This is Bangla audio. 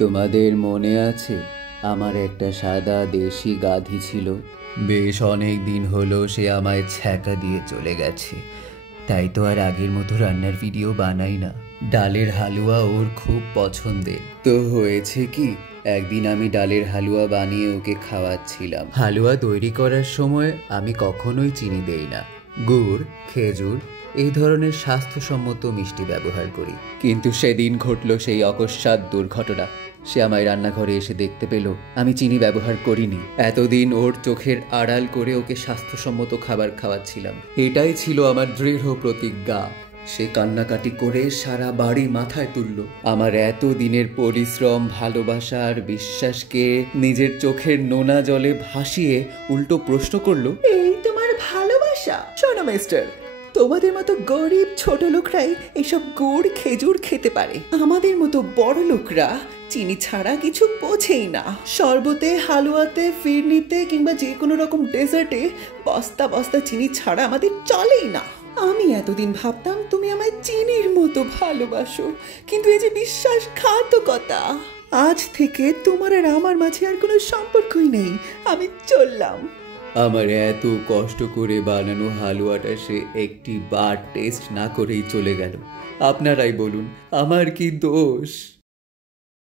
তোমাদের মনে আছে আমার একটা সাদা দেশি গাধি ছিল? বেশ অনেক দিন হলো সে আমায় ছ্যাঁকা দিয়ে চলে গেছে। তাই তো আর আগের মতো রান্নার ভিডিও বানাই না। ডালের হালুয়া ওর খুব পছন্দের। তো হয়েছে কি, একদিন আমি ডালের হালুয়া বানিয়ে ওকে খাওয়াচ্ছিলাম। হালুয়া তৈরি করার সময় আমি কখনোই চিনি দেই না। গুড়, খেজুর এই ধরনের স্বাস্থ্যসম্মত মিষ্টি ব্যবহার করি। কিন্তু সেদিন ঘটল সেই অকস্মাৎ দুর্ঘটনা। সে আমায় রান্নাঘরে এসে দেখতে পেল আমি চিনি ব্যবহার করিনি। এতদিন ওর চোখের আড়াল করে ওকে স্বাস্থ্যসম্মত খাবার খাওয়াচ্ছিলাম। এটাই ছিল আমার দৃঢ় প্রতিজ্ঞা। সে কান্নাকাটি করে সারা বাড়ি মাথায় তুলল। আমার এত দিনের পরিশ্রম, ভালোবাসা আর বিশ্বাসকে নিজের চোখের নোনা জলে ভাসিয়ে উল্টো প্রশ্ন করলো, এই তোমার ভালোবাসা? শোনো মিস্টার, তোমাদের মতো গরিব ছোট লোকরাই এইসব গুড় খেজুর খেতে পারে। আমাদের মতো বড় লোকরা চিনি ছাড়া কিছু বোঝেই না। শরবতে, হালুয়াতে, ফিরনিতে কিংবা যে কোনো রকম ডেজার্টে বস্তা বস্তা চিনি ছাড়া আমাদের চলেই না। আমি এতদিন ভাবতাম তুমি আমায় চিনির মতো ভালোবাসো, কিন্তু এই যে বিশ্বাসঘাতকতা। আজ থেকে তোমার আর আমার মাঝে আর কোনো সম্পর্কই নেই। আমি চললাম। আমার এত কষ্ট করে বানানো হালুয়াটা সে একটি বার টেস্ট না করেই চলে গেল। আপনারাই বলুন, আমার কি দোষ?